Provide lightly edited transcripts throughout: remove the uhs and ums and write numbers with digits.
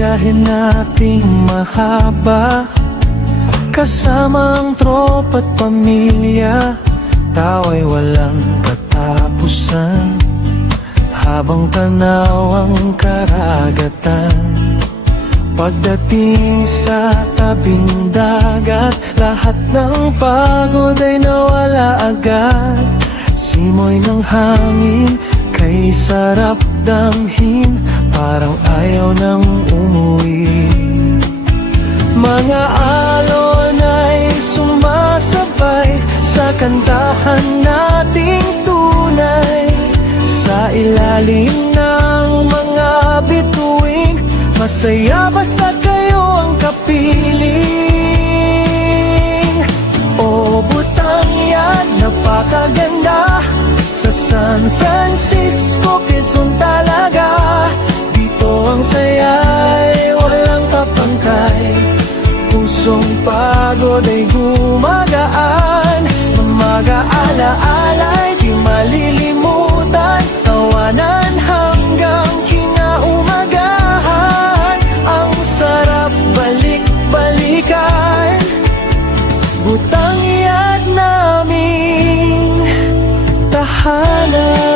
Biyahe nating mahaba, kasama ang tropa't pamilya. Tawa'y walang katapusan, habang tanaw ang karagatan. Pagdating sa tabing dagat, lahat ng pagod ay nawala agad. Simoy ng hangin, kay sarap damhin, parang ayaw nang umuwi. Mga alon ay sumasabay sa kantahan nating tunay. Sa ilalim ng mga bituin, masaya basta kayo ang kapiling. O Butanyad, napakaganda sa San Francisco, Quezon talaga. Dito ang saya'y walang kapangkay, pusong pagod ay gumagaan. Mga alaala'y di malilimutan, tawanan hanggang kinaumagahan. Ang sarap balik-balikan, Butanyad naming tahanan.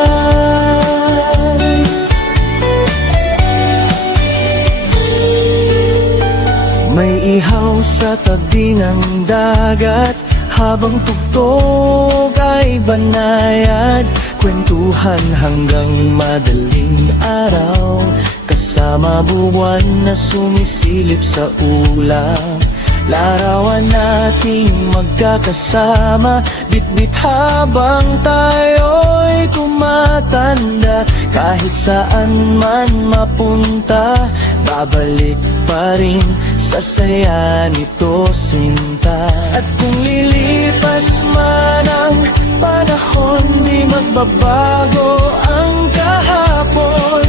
May ihaw sa tabi ng dagat, habang tugtog ay banayad. Kwentuhan hanggang madaling araw, kasama buwan na sumisilip sa ulap. Larawan nating magkakasama, bitbit habang tayo'y tumatanda. Kahit saan man mapunta, babalik pa rin sa saya nito, sinta. At kung lilipas man ang panahon, di magbabago ang kahapon.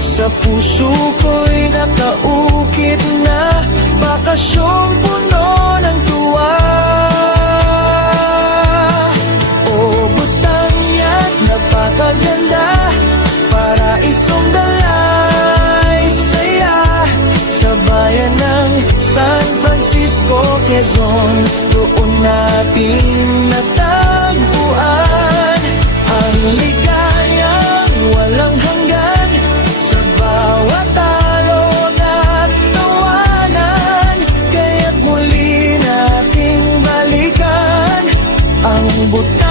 Sa puso ko'y nakaukit na bakasyong puno ng tuwa. O Butanyad, napakaganda, paraisong dalay saya. Sa bayan ng San Francisco, Quezon, doon natin natagpuan ang ligayang walang hanggan. Sa bawat alon at tawanan, kaya't muli nating balikan ang Butanyad.